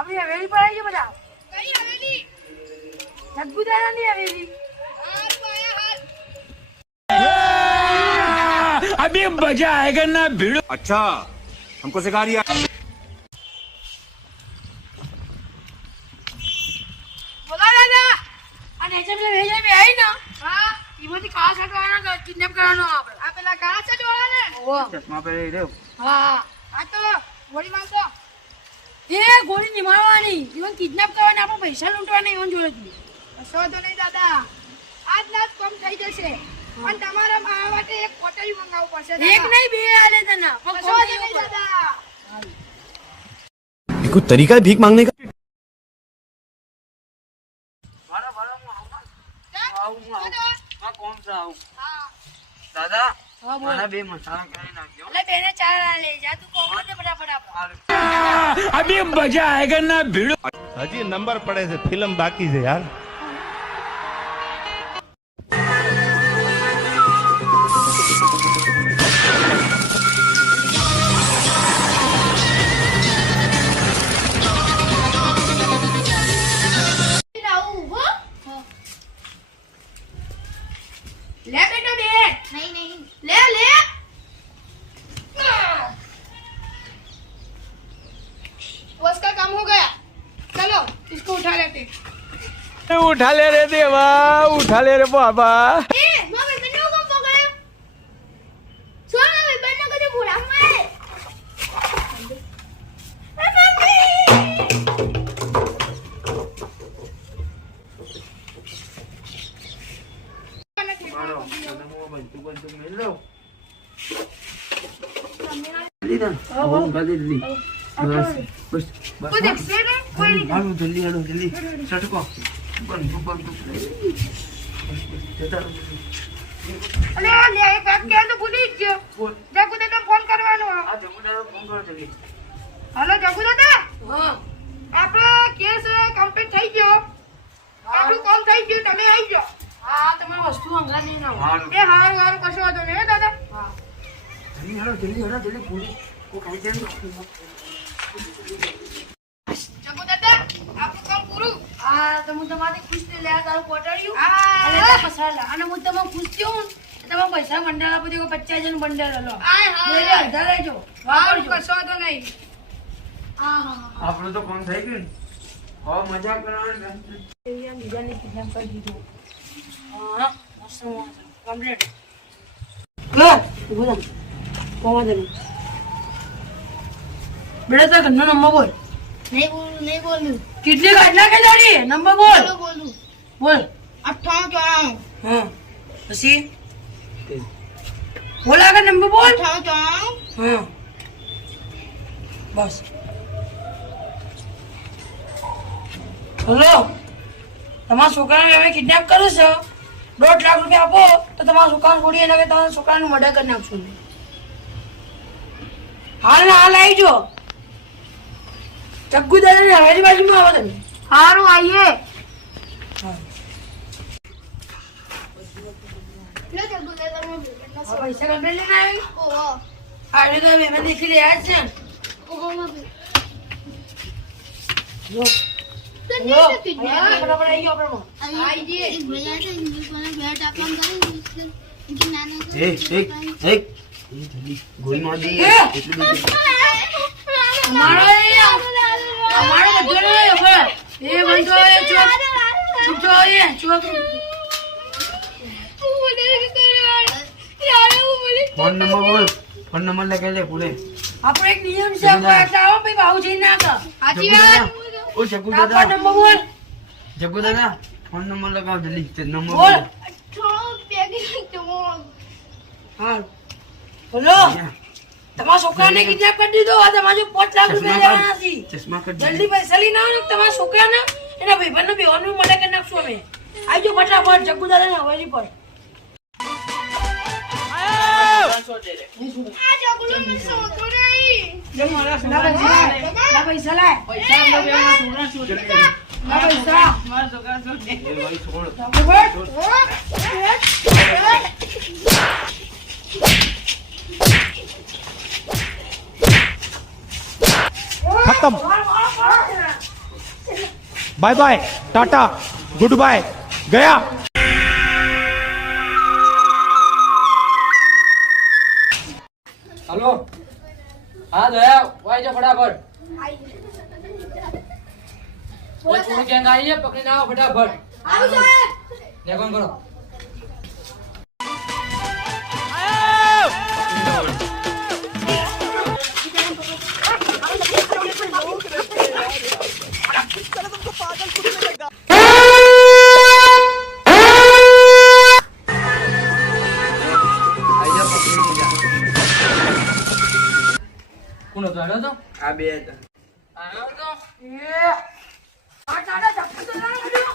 આપણી હવેલી પર આવી ગયો બધા. કઈ હવેલી? જગ્ગુદાદાની હવેલી. अभी मजा आएगा ना भिड़ो. अच्छा हमको सिखा दिया. બોલા દાદા. અને એજે પેલા વેજે મે આવી ને. હા. ઈમાંથી કાળા શર્ટ વાળાનો કિડનેપ કરવાનો આપણે. આ પેલા કાળા શર્ટ વાળાને? ઓહો. ચશ્મા પહેરી રહ્યો. હા. આ તો ગોળી મારતો. એ ગોળી ની મારવાની. ઈવન કિડનેપ કરવાના આપણે પૈસા લૂંટવાના ઈવન જોડે થી. કશો તો નહીં દાદા. આજ રાત કમ થઈ જશે. પણ તમારા મારા માટે એક કોટરી મંગાવવું પડશે. એક નહીં બે આલે તને. કશો તો નહીં દાદા. ये कोई तरीका है भीख मांगने का? દાદા હા બોલ. મને બે મસાલા કરી નાખજો. એટલે બેને ચાર આલે. જા તું કોમ દે ફટાફટ આપણે. अभी मजा आएगा ना भिड़ो. હજી નંબર પડે છે, ફિલ્મ બાકી છે યાર. ले बेटा दे. नहीं नहीं. ले ले. बस का काम हो गया. चलो इसको उठा लेते. उठा ले रे देवा, उठा ले रे बाबा. ए मम्मी मैंने वो काम पकड़ा. सुन मम्मी बनने को तो बुरा मारे. मम्मी. બસ કોઈ દેખશે ને કોઈ નહીં. હાલો જલ્દી હાલો જલ્દી સટકો બંધ અલે લે એક વાત કે તો ભૂલી જ ગયો. જગુ દાદા ફોન કરવાનો. આ જમુદારો ફોન કરો જલ્દી. હાલો જગુ દાદા. હા. આપણો કેસ કમ્પ્લીટ થઈ ગયો. આપણું કામ થઈ ગયું. તમે આવી ગયો. હા તમે વસ્તુ અંગા નહીં ના. હાલો એ હારું હારું કશો વાંધો નહીં દાદા. હા. જલ્દી હાલો જલ્દી પૂરી કો ખાઈ જાય. જગુ દાદા આપણું કામ પૂરું. હા તો હું તમારી ખુશ ને લે તારું કોટડ્યું. અને તે મસાલા અને હું તમે ખુશ થયો ને તમે પૈસા બંડલ આપો દેકો 50,000 નું બંડલ હલો. મેરે અડધા લેજો. વાપરજો. કશો વાંધો નહીં. હા હા હા. આપણું તો કામ થઈ ગયું ને. હવે મજા કરવાની. એરિયા બીજાને કિડનેપ કરી દીધું. હા મસ્ત કમ્પ્લીટ. બોલ કોમા દે બેટા તાર ઘરનો નંબર બોલ. नहीं बोलूं કેટલી કાઢના કે જાડી નંબર બોલ. बोलूं બોલ. 58 હા પછી બોલ આગળ નંબર બોલ. 58 હા બસ. હલો તમારા છોકરાને અમે કિડનેપ કરો છો. 1.5 લાખ રૂપિયા આપો તો તમારા છોકરાને છોડી એના કે તમારા છોકરાનું મર્ડર કરી નાખશું. હાલ ને હાલ આવી જો. જગ્ગુ દાદાની હવેલી બાજુમાં આવો તમે. સારું આવીએ. लो जब दादा मैं बेटा પૈસા કમ્પ્લેટ લઈને આવી. ओ આજે તો મેં દેખી રહ્યા છે. ओ मैं જો तो જો नहीं तो किडनैप ફટાફટ આવી ગયો આપણો. आई जी एक भैया थे इंग्लिश वाला बैट अपन करेंगे इनके नाना को એક જલ્દી ગોળી માર દે. એટલું બધું અમારો અમારો બધો નહીં હવે. એ બંધો એ ચોક ચૂપચો એ ચોક. ફોન નંબર બોલ. ફોન નંબર લખી લે પૂરે. આપણો એક નિયમ છે આપણે આટલા આવો પછી ભાવ જઈને ના કર. સાચી વાત. ઓ જગ્ગુ દાદા આપણો નંબર બોલ. જગ્ગુ દાદા ફોન નંબર લગાવ જલ્દી. તે નંબર બોલ. तो હા બોલો. તમારા છોકરાને કિડનેપ કરી દીધો. આ તમારે 5 લાખ રૂપિયા લેવાના છે. ચશ્મા કર જલ્દી પૈસા લઈને આવો ને તમારા છોકરાને એના ભાઈબંધને બેવાનું મળે કરી નાખશું અમે. આવજો ફટાફટ જગ્ગુ દાદાને હવેલી પર. आ जगुलो में सोतो नहीं ના પૈસા લાય. ના પૈસા. ખતમ. Bye bye, Tata, good bye, ગયા. હલો, હા દયા વાય જો ફટાફટ. ઓય થોડું ગેંગ આવી છે, પકડીને આવો ફટાફટ. આવું સાહેબ. ને કોણ કરો. કોણ હતો? હેડો તો આ બે હતા. આવ્યો તો. આ દાદા ધક્કો તો ના કર્યો.